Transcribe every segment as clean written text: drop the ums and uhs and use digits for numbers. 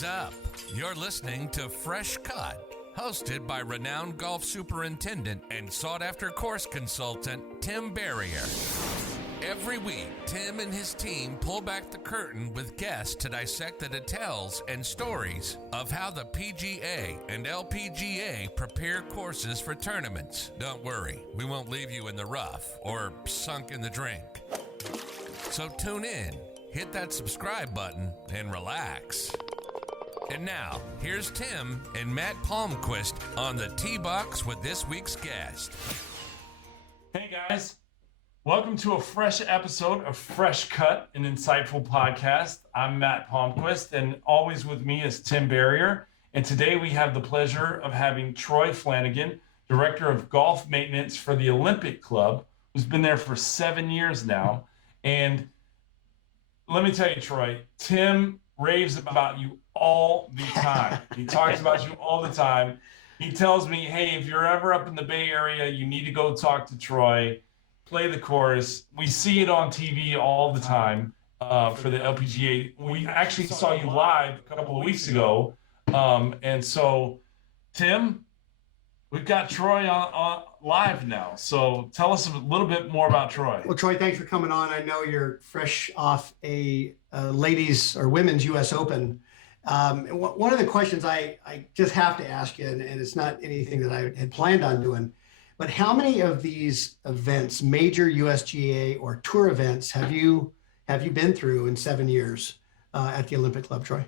is up. You're listening to Fresh Cut, hosted by renowned golf superintendent and sought-after course consultant, Tim Barrier. Every week, Tim and his team pull back the curtain with guests to dissect the details and stories of how the PGA and LPGA prepare courses for tournaments. Don't worry, we won't leave you in the rough or sunk in the drink. So tune in, hit that subscribe button, and relax. And now, here's Tim and Matt Palmquist on the tee box with this week's guest. Hey guys, welcome to a fresh episode of Fresh Cut, an insightful podcast. I'm Matt Palmquist, and always with me is Tim Barrier. And today we have the pleasure of having Troy Flanagan, Director of Golf Maintenance for the Olympic Club, who's been there for 7 years now. And let me tell you, Troy, Tim raves about you all the time. He talks about you all the time. He tells me, hey, if you're ever up in the Bay Area, you need to go talk to Troy, play the course. We see it on TV all the time for the LPGA. We actually saw you live a couple of weeks ago. And so, Tim, we've got Troy on live now. So tell us a little bit more about Troy. Well, Troy, thanks for coming on. I know you're fresh off a ladies or women's U.S. Open. One of the questions I just have to ask you, and it's not anything that I had planned on doing, but how many of these events, major USGA or tour events, have you been through in 7 years at the Olympic Club, Troy?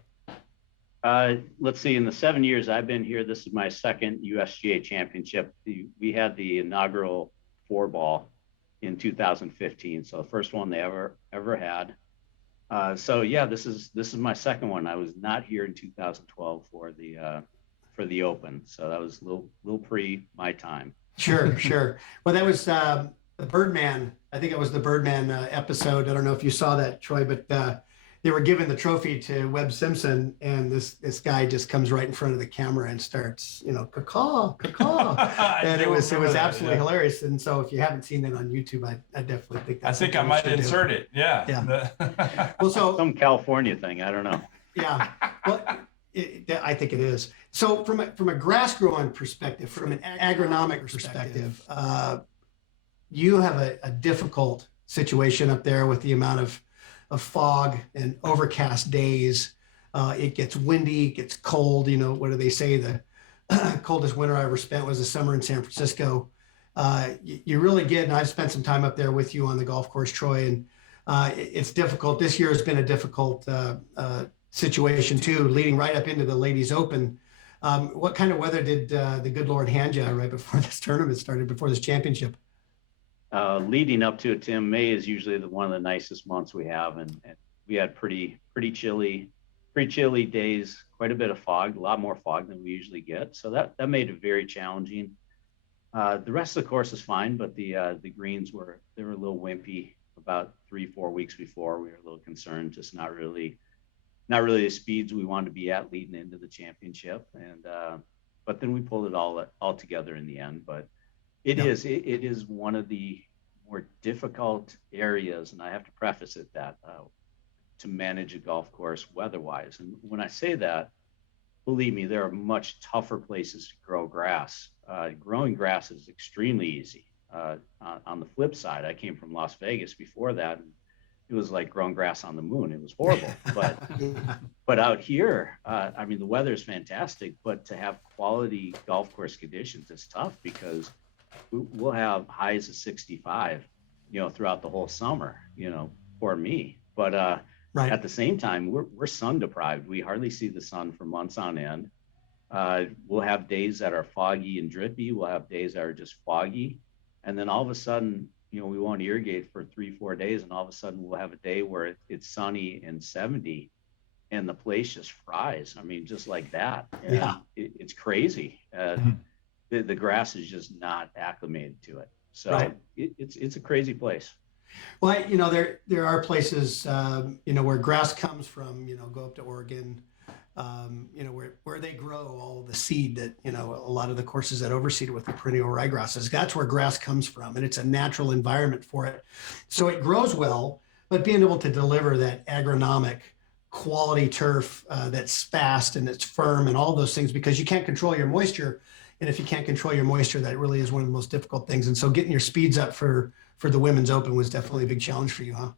Let's see, in the 7 years I've been here, this is my second USGA championship. We had the inaugural 4-ball in 2015, so the first one they ever had. So yeah, this is my second one. I was not here in 2012 for the Open, so that was a little pre my time. Sure. Well, that was the Birdman. I think it was the Birdman episode. I don't know if you saw that, Troy, but they were giving the trophy to Webb Simpson, and this guy just comes right in front of the camera and starts, caw, and it was absolutely hilarious. And so if you haven't seen that on YouTube, I definitely think that's I think I might insert it. Yeah. Well, so some California thing, I don't know. Yeah. Well, I think it is. So from a grass growing perspective, from an agronomic perspective, you have a difficult situation up there with the amount of fog and overcast days. It gets windy, it gets cold. What do they say? The coldest winter I ever spent was the summer in San Francisco. You really get, and I've spent some time up there with you on the golf course, Troy, and it's difficult. This year has been a difficult situation too, leading right up into the Ladies Open. What kind of weather did the good Lord hand you right before this tournament started, before this championship? Leading up to it, Tim, May is usually one of the nicest months we have, and we had pretty chilly days, quite a bit of fog, a lot more fog than we usually get. So that made it very challenging. The rest of the course is fine, but the greens were a little wimpy. About 3-4 weeks before, we were a little concerned, just not really the speeds we wanted to be at leading into the championship. And but then we pulled it all together in the end. But it is one of the more difficult areas, and I have to preface it that to manage a golf course weather-wise. And when I say that, believe me, there are much tougher places to grow grass. Growing grass is extremely easy. On the flip side, I came from Las Vegas before that, and it was like growing grass on the moon. It was horrible. But out here, the weather is fantastic, but to have quality golf course conditions is tough because we'll have highs of 65, throughout the whole summer, for me. But right. At the same time, we're sun deprived. We hardly see the sun for months on end. We'll have days that are foggy and drippy. We'll have days that are just foggy. And then all of a sudden, we won't irrigate for 3-4 days. And all of a sudden we'll have a day where it's sunny and 70 and the place just fries. Just like that. Yeah. It's crazy. The grass is just not acclimated to it. So right. It's a crazy place. Well, there are places, where grass comes from, go up to Oregon, where they grow all the seed that, a lot of the courses that overseed with the perennial ryegrasses, that's where grass comes from, and it's a natural environment for it. So it grows well, but being able to deliver that agronomic quality turf that's fast and it's firm and all those things, because you can't control your moisture. And if you can't control your moisture, that really is one of the most difficult things. And so getting your speeds up for the women's open was definitely a big challenge for you, huh?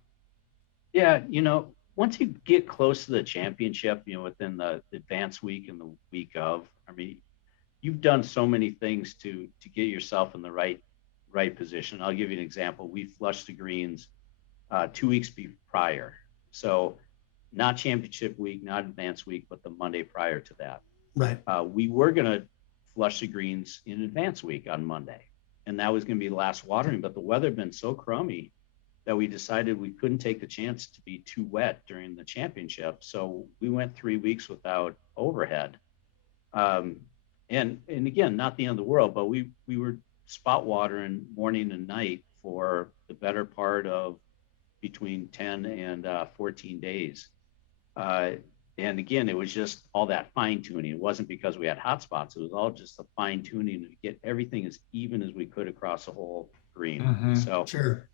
Yeah, once you get close to the championship, within the advance week and the week of, I mean, you've done so many things to get yourself in the right position. I'll give you an example. We flushed the greens 2 weeks prior. So not championship week, not advance week, but the Monday prior to that. Right. We were going to flush the greens in advance week on Monday, and that was going to be the last watering, but the weather had been so crummy that we decided we couldn't take the chance to be too wet during the championship. So we went 3 weeks without overhead. And again, not the end of the world, but we were spot watering morning and night for the better part of between 10 and 14 days. And again, it was just all that fine tuning. It wasn't because we had hot spots. It was all just the fine tuning to get everything as even as we could across the whole green. Mm-hmm. So Sure.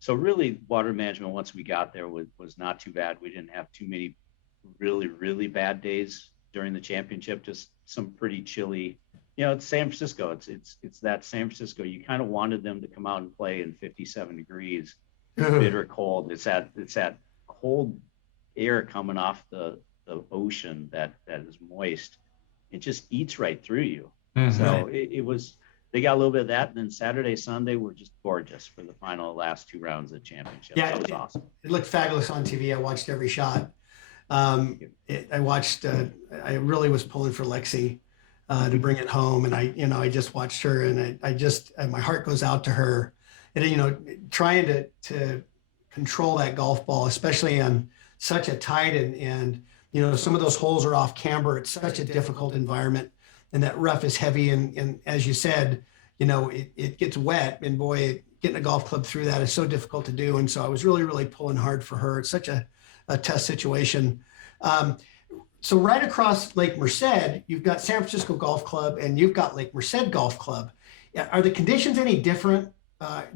So really, water management, once we got there, was not too bad. We didn't have too many really, really bad days during the championship, just some pretty chilly. It's San Francisco. It's that San Francisco. You kind of wanted them to come out and play in 57 degrees, bitter cold. It's that cold air coming off the ocean that is moist. It just eats right through you. Mm-hmm. So it was. They got a little bit of that, and then Saturday, Sunday were just gorgeous for the last 2 rounds of the championship. Yeah, that was awesome. It looked fabulous on TV. I watched every shot. I really was pulling for Lexi to bring it home, and I just watched her, and my heart goes out to her, and trying to control that golf ball, especially on such a tight and some of those holes are off camber. It's such a difficult environment. And that rough is heavy, and as you said, it gets wet, and boy, getting a golf club through that is so difficult to do. And so I was really, really pulling hard for her. It's such a tough situation. So right across Lake Merced, you've got San Francisco Golf Club, and you've got Lake Merced Golf Club. Are the conditions any different?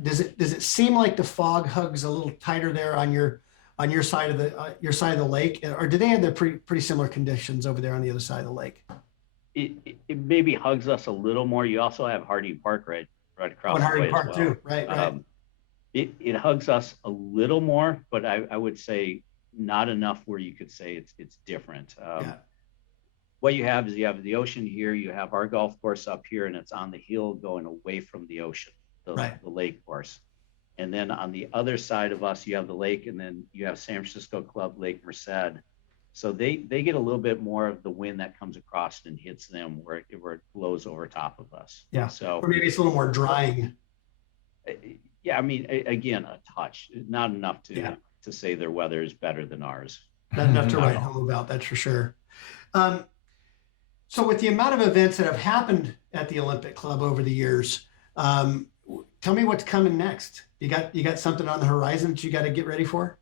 Does it seem like the fog hugs a little tighter there on your side of the lake, or do they have their pretty similar conditions over there on the other side of the lake? It maybe hugs us a little more. You also have Harding Park right across the way Park as well. too, right. It hugs us a little more, but I would say not enough where you could say it's different. What you have is you have the ocean here, you have our golf course up here, and it's on the hill going away from the ocean, the lake course. And then on the other side of us, you have the lake, and then you have San Francisco Club, Lake Merced. So they get a little bit more of the wind that comes across and hits them where it blows over top of us. Yeah. So or maybe it's a little more drying. Yeah, I mean, again, a touch, not enough to say their weather is better than ours. Not enough to write home about, that's for sure. So with the amount of events that have happened at the Olympic Club over the years, tell me what's coming next. You got something on the horizon that you got to get ready for?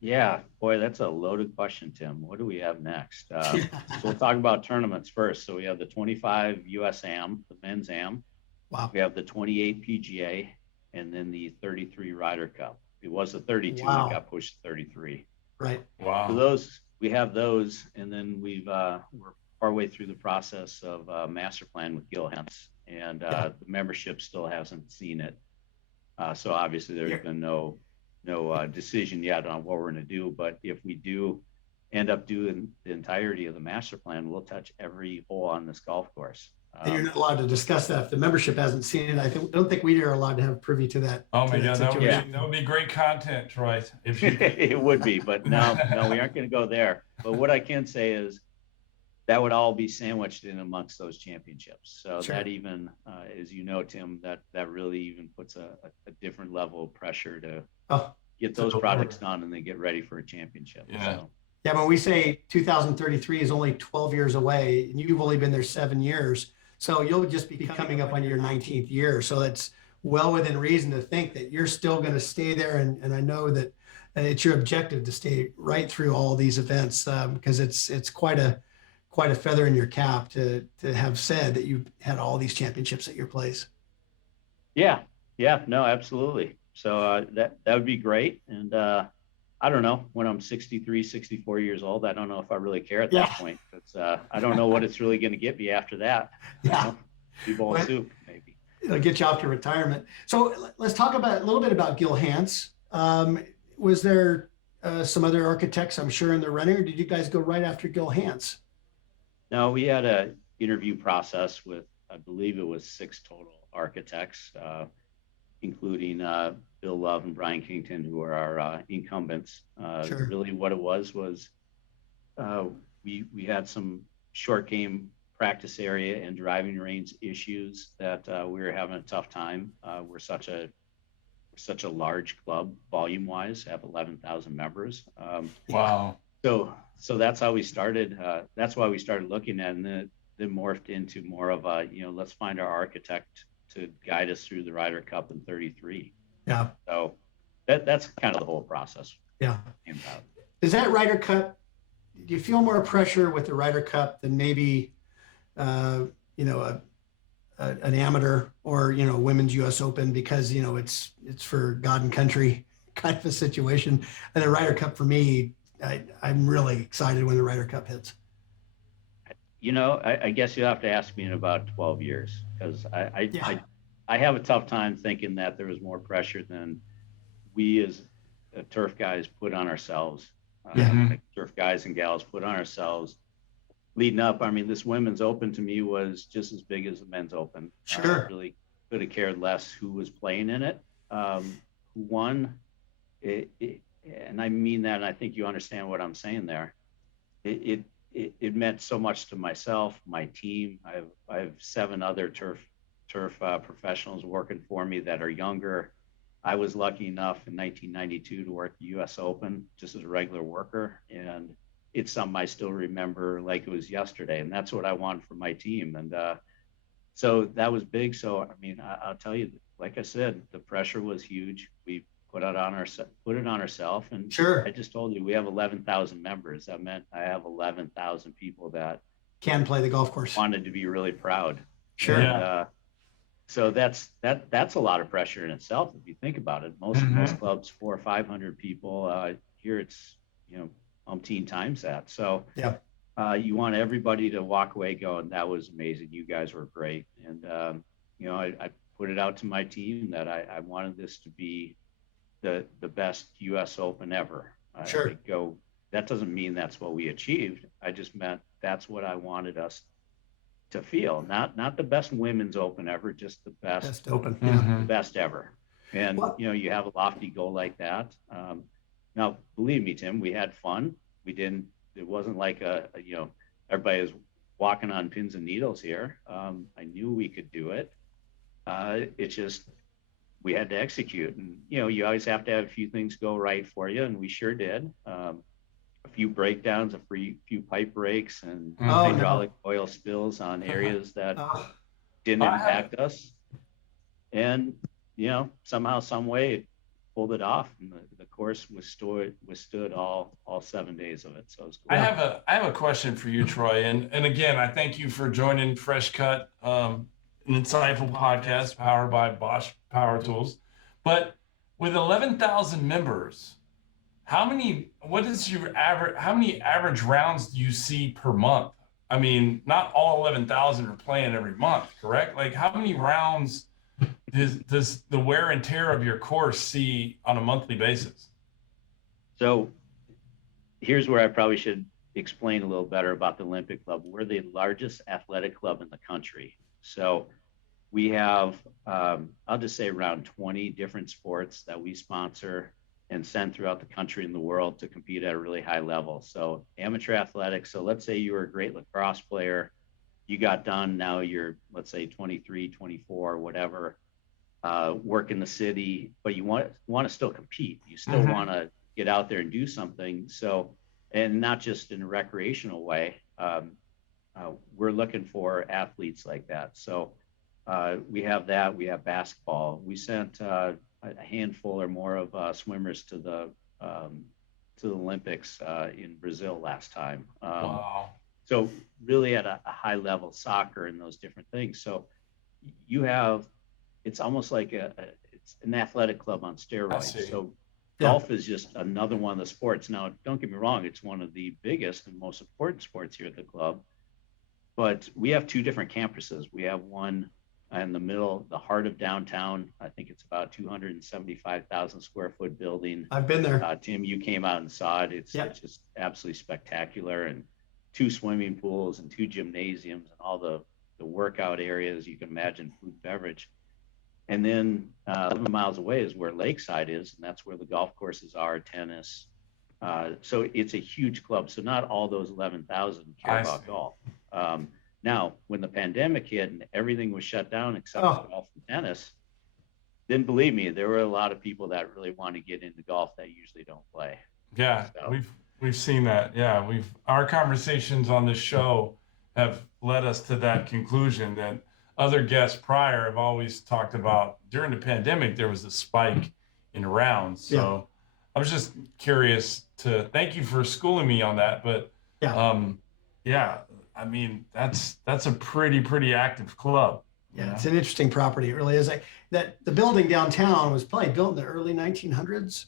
Yeah, boy, that's a loaded question, Tim. What do we have next? So we'll talk about tournaments first. So we have the 25 US Am, the men's Am. Wow. We have the 28 PGA, and then the 33 Ryder Cup. It was the 32, It got pushed to 33. Right. Wow. So we have those, and then we're partway through the process of master plan with Gil Hentz, and the membership still hasn't seen it. So obviously there's been no decision yet on what we're going to do, but if we do end up doing the entirety of the master plan, we'll touch every hole on this golf course. And you're not allowed to discuss that if the membership hasn't seen it. I don't think we are allowed to have privy to that. Oh my God, that would be great content, Troy. If you it would be, but no, we aren't going to go there. But what I can say is that would all be sandwiched in amongst those championships. So that even, as you know, Tim, that really even puts a different level of pressure to get those projects done and then get ready for a championship. Yeah. So. Yeah, when we say 2033 is only 12 years away, and you've only been there 7 years, so you'll just be coming up on your 19th year. So it's well within reason to think that you're still going to stay there. And I know that it's your objective to stay right through all these events, because it's quite a feather in your cap to have said that you had all these championships at your place. Yeah, no, absolutely. So that would be great. And I don't know, when I'm 63, 64 years old, I don't know if I really care at Yeah. that point. It's, I don't know what it's really going to get me after that. Yeah. Be bowl Well, soup, maybe. It'll get you off to retirement. So let's talk about a little bit about Gil Hans. Was there some other architects, I'm sure, in the running, or did you guys go right after Gil Hans? No, we had a interview process with, I believe it was 6 total architects, including Bill Love and Brian Kington, who are our incumbents. Sure. Really what it was we had some short game practice area and driving range issues that we were having a tough time. We're such a large club volume wise, have 11,000 members. Wow. So that's how we started. That's why we started looking at, and then morphed into more of a, let's find our architect to guide us through the Ryder Cup in 33. Yeah. So that's kind of the whole process. Yeah. Does that Ryder Cup, do you feel more pressure with the Ryder Cup than maybe, an amateur or, women's US Open, because, it's for God and country kind of a situation? And the Ryder Cup for me, I'm really excited when the Ryder Cup hits. I guess you have to ask me in about 12 years, because I have a tough time thinking that there was more pressure than we as turf guys put on ourselves. Like turf guys and gals put on ourselves leading up. I mean, this women's open to me was just as big as the men's open. Sure. Really could have cared less who was playing in it, who won. And I mean that, and I think you understand what I'm saying there. It meant so much to myself, my team. I have 7 other turf professionals working for me that are younger. I was lucky enough in 1992 to work the U.S. Open just as a regular worker, and it's something I still remember like it was yesterday, and that's what I want for my team. And so that was big. So I mean, I'll tell you, like I said, the pressure was huge. We put it on ourselves, and Sure. I just told you we have 11,000 members. That meant I have 11,000 people that Can play the golf course. wanted to be really proud. Sure. And, so that's a lot of pressure in itself if you think about it. Most clubs 400 or 500 people. Here it's umpteen times that. So Yeah. You want everybody to walk away going, that was amazing. You guys were great. And I put it out to my team that I wanted this to be the best U.S. Open ever. Sure. That doesn't mean that's what we achieved. I just meant that's what I wanted us to feel. Not the best women's Open ever, just the best Open. the best ever. And Well- you have a lofty goal like that. Now, believe me, Tim, we had fun. It wasn't like everybody was walking on pins and needles here. I knew we could do it. It's just we had to execute, and you always have to have a few things go right for you, and we sure did. A few breakdowns, a few pipe breaks, and hydraulic oil spills on areas that didn't impact us. And somehow, some way, it pulled it off, and the course withstood all 7 days of it. So it was cool. I have a question for you, Troy, and again, I thank you for joining Fresh Cut, an insightful podcast powered by Bosch Power Tools. But with 11,000 members, how many average rounds do you see per month? I mean, not all 11,000 are playing every month, correct? Like, how many rounds does the wear and tear of your course see on a monthly basis? So here's where I probably should explain a little better about the Olympic Club. We're the largest athletic club in the country. So we have, I'll just say around 20 different sports that we sponsor and send throughout the country and the world to compete at a really high level. So amateur athletics. So let's say you were a great lacrosse player, you got done, now you're, let's say 23, 24, whatever, work in the city, but you want to still compete. You still want to get out there and do something. So, and not just in a recreational way. We're looking for athletes like that. So we have that. We have basketball. We sent a handful or more of swimmers to the Olympics in Brazil last time. Wow. So really at a high level, soccer and those different things. So you have, it's almost like it's an athletic club on steroids. So golf is just another one of the sports. Now, don't get me wrong, it's one of the biggest and most important sports here at the club. But we have two different campuses. We have one in the middle, the heart of downtown. I think it's about 275,000 square foot building. I've been there. Tim, you came out and saw it. It's just absolutely spectacular, and two swimming pools and two gymnasiums and all the workout areas you can imagine, food, beverage. And then 11 miles away is where Lakeside is, and that's where the golf courses are, tennis. So it's a huge club. So not all those 11,000 care about golf. Now, when the pandemic hit and everything was shut down except for golf and tennis, then believe me, there were a lot of people that really want to get into golf that usually don't play. Yeah, so we've seen that. Yeah, our conversations on this show have led us to that conclusion that other guests prior have always talked about during the pandemic, there was a spike in rounds. So I was just curious to thank you for schooling me on that. But I mean, that's a pretty active club. Yeah, it's an interesting property. It really is. The building downtown was probably built in the early 1900s.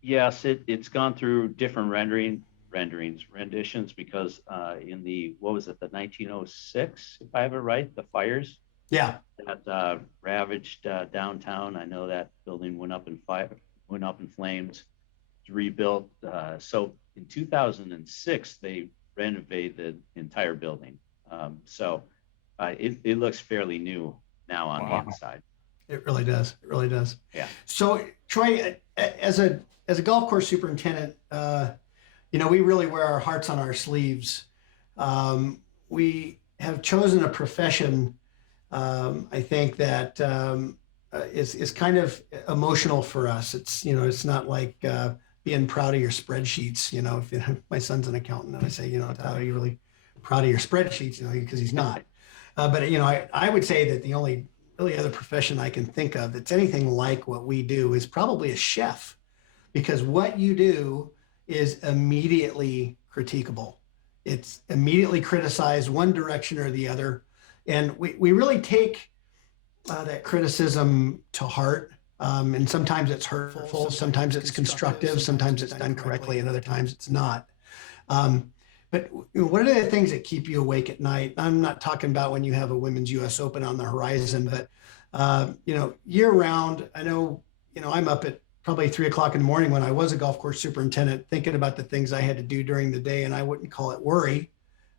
Yes, it's gone through different renditions, because in the 1906, if I have it right, the fires that ravaged downtown. I know that building went up in flames, was rebuilt. So in 2006, they renovated the entire building. It looks fairly new now on the inside. It really does. It really does. Yeah. So Troy, as a golf course superintendent, we really wear our hearts on our sleeves. We have chosen a profession, I think, that is kind of emotional for us. It's not like being proud of your spreadsheets. If my son's an accountant and I say, are you really proud of your spreadsheets? Because he's not. But I would say that the only really other profession I can think of that's anything like what we do is probably a chef, because what you do is immediately critiquable. It's immediately criticized one direction or the other. And we really take that criticism to heart. And sometimes it's hurtful, sometimes it's constructive, sometimes it's done correctly, and other times it's not. But what are the things that keep you awake at night? I'm not talking about when you have a Women's US Open on the horizon, but year round, I know, I'm up at probably 3:00 in the morning when I was a golf course superintendent, thinking about the things I had to do during the day. And I wouldn't call it worry,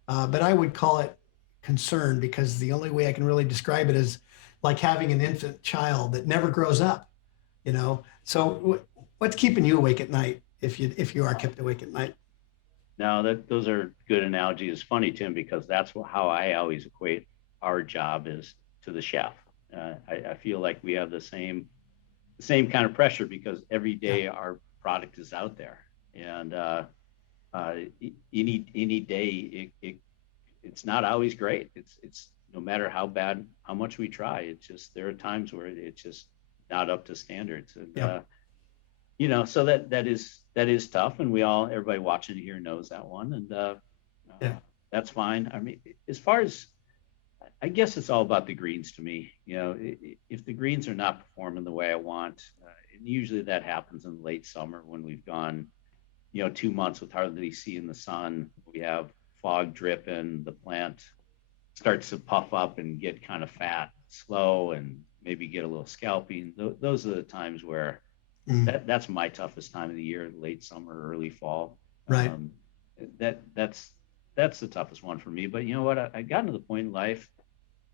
but I would call it concern, because the only way I can really describe it is like having an infant child that never grows up, So what's keeping you awake at night if you are kept awake at night? No, those are good analogies. It's funny, Tim, because that's how I always equate our job is to the chef. I feel like we have the same kind of pressure, because every day our product is out there, and any day it's not always great. It's no matter how much we try, it's just there are times where it's just not up to standards, and so that is tough, and everybody watching here knows that one, and that's fine. I mean, as far as, I guess it's all about the greens to me. If the greens are not performing the way I want, and usually that happens in late summer when we've gone, 2 months with hardly seeing the sun. We have fog dripping, the plant starts to puff up and get kind of fat, slow, and maybe get a little scalping. Those are the times where that's my toughest time of the year, late summer, early fall. Right. That's the toughest one for me. But you know what? I got to the point in life.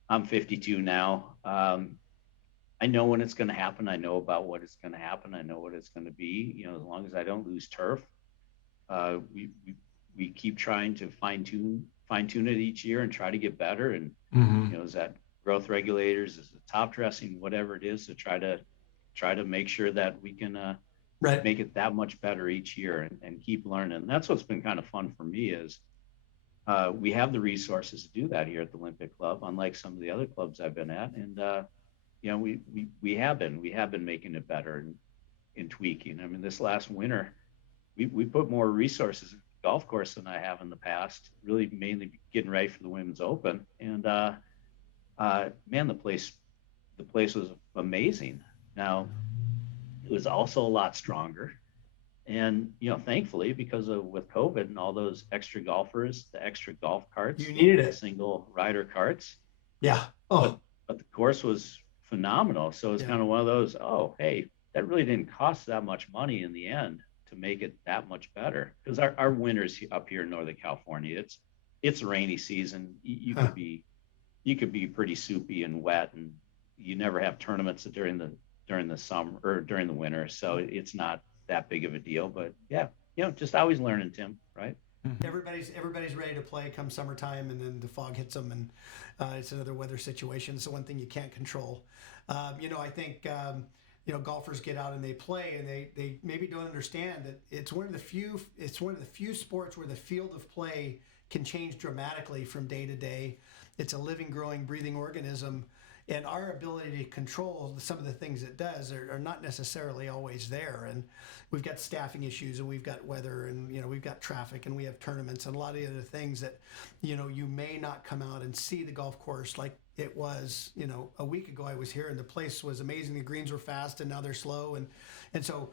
I'm 52 now. I know when it's going to happen. I know about what it's going to happen. I know what it's going to be. As long as I don't lose turf, we keep trying to fine tune it each year and try to get better. And is that growth regulators, is it top dressing, whatever it is, to try to make sure that we can make it that much better each year and keep learning. And that's what's been kind of fun for me is we have the resources to do that here at the Olympic Club, unlike some of the other clubs I've been at. And we have been making it better and tweaking. I mean, this last winter, we put more resources in the golf course than I have in the past, really mainly getting ready for the Women's Open. And man, the place was amazing. Now, was also a lot stronger. And, thankfully, because of with COVID and all those extra golfers, the extra golf carts, You needed the it. single Ryder carts. Yeah. Oh, But the course was phenomenal. So it's kind of one of those, oh, hey, that really didn't cost that much money in the end to make it that much better. Because our winters up here in Northern California, it's a rainy season. You could be pretty soupy and wet, and you never have tournaments during the summer or during the winter. So it's not that big of a deal. But yeah, just always learning, Tim, right? Everybody's ready to play come summertime, and then the fog hits them, and it's another weather situation. It's the one thing you can't control. I think golfers get out and they play, and they maybe don't understand that it's one of the few sports where the field of play can change dramatically from day to day. It's a living, growing, breathing organism. And our ability to control some of the things it does are not necessarily always there. And we've got staffing issues, and we've got weather, and we've got traffic, and we have tournaments, and a lot of the other things that you may not come out and see the golf course like it was. A week ago I was here, and the place was amazing. The greens were fast, and now they're slow, and so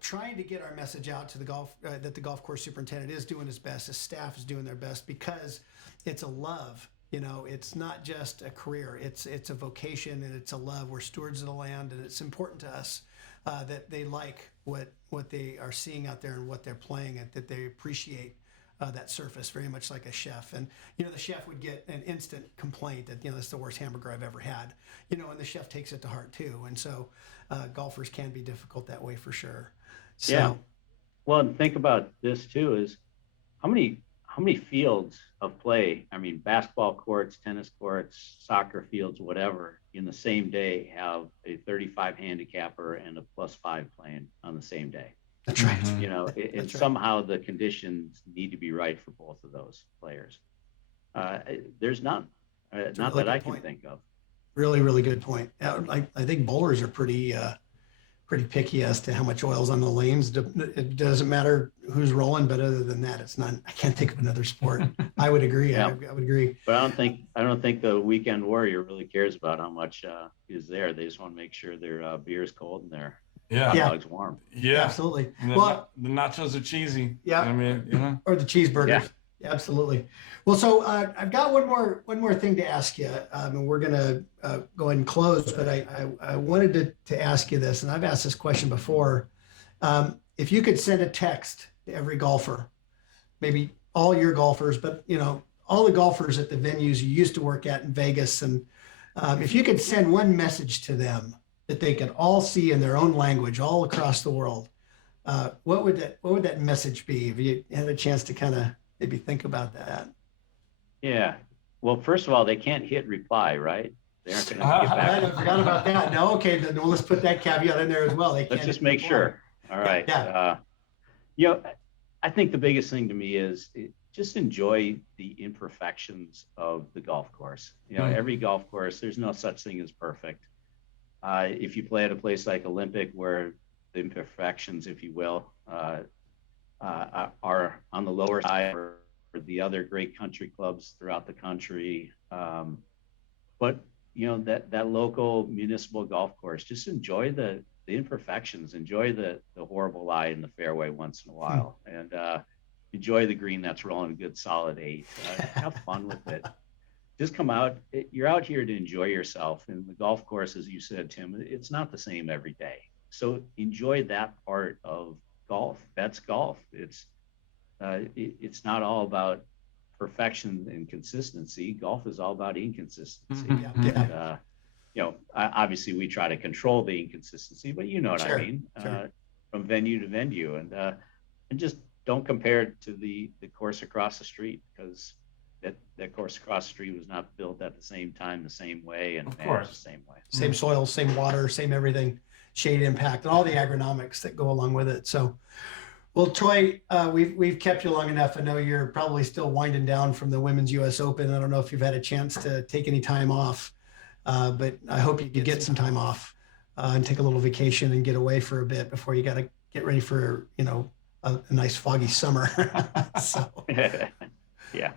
trying to get our message out to the that the golf course superintendent is doing his best, his staff is doing their best, because it's a love. It's not just a career, it's a vocation, and it's a love. We're stewards of the land, and it's important to us that they like what they are seeing out there and what they're playing, and that they appreciate that surface very much like a chef. And the chef would get an instant complaint that that's the worst hamburger I've ever had, and the chef takes it to heart too. And so golfers can be difficult that way for sure. So, yeah. Well, and think about this too, is how many fields of play, basketball courts, tennis courts, soccer fields, whatever, in the same day have a 35 handicapper and a +5 playing on the same day. That's right. And somehow the conditions need to be right for both of those players. There's none, not that I can think of. Really, really good point. I think bowlers are pretty picky as to how much oil's on the lanes. It doesn't matter who's rolling, but other than that, it's not. I can't think of another sport. I would agree. Yeah. I would agree. But I don't think the weekend warrior really cares about how much is there. They just want to make sure their beer is cold and their hot dogs warm. Yeah, absolutely. And the nachos are cheesy. Yeah, or the cheeseburgers. Yeah. Absolutely. Well, so I've got one more thing to ask you, and we're gonna go ahead and close. But I wanted to ask you this, and I've asked this question before. If you could send a text to every golfer, maybe all your golfers, but all the golfers at the venues you used to work at in Vegas, and if you could send one message to them that they could all see in their own language all across the world, what would that message be? If you had a chance to kind of maybe think about that. Yeah. Well, first of all, they can't hit reply, right? They aren't going to get back. I forgot about that. No, okay. Then let's put that caveat in there as well. Let's just make sure. All right. Yeah. I think the biggest thing to me is just enjoy the imperfections of the golf course. Every golf course, there's no such thing as perfect. If you play at a place like Olympic, where the imperfections, if you will, are on the lower side for the other great country clubs throughout the country. But that local municipal golf course, just enjoy the imperfections, enjoy the horrible lie in the fairway once in a while, and enjoy the green that's rolling a good solid 8. Have fun with it. Just come out. You're out here to enjoy yourself, and the golf course, as you said, Tim, it's not the same every day. So enjoy that part of golf. That's golf. It's not all about perfection and consistency. Golf is all about inconsistency. And, obviously we try to control the inconsistency, but you know what I mean, from venue to venue, and just don't compare it to the course across the street, because that course across the street was not built at the same time, the same way, and managed the same way. Same soil, same water, same everything. Shade impact, and all the agronomics that go along with it. So, well, Troy, we've kept you long enough. I know you're probably still winding down from the Women's U.S. Open. I don't know if you've had a chance to take any time off, but I hope you get some time off and take a little vacation and get away for a bit before you got to get ready for a nice foggy summer. So. Yeah.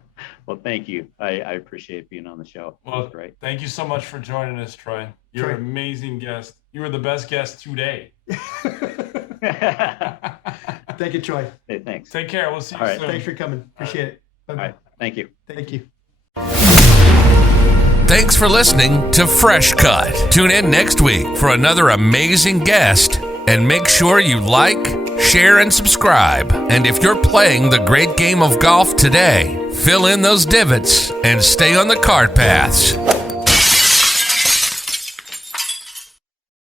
Well, thank you. I appreciate being on the show. Well, great. Thank you so much for joining us, Troy. You're an amazing guest. You were the best guest today. Thank you, Troy. Hey, thanks. Take care. We'll see you soon. Thanks for coming. Appreciate it. All right. Thank you. Thank you. Thanks for listening to Fresh Cut. Tune in next week for another amazing guest. And make sure you like, share, and subscribe. And if you're playing the great game of golf today, fill in those divots and stay on the cart paths.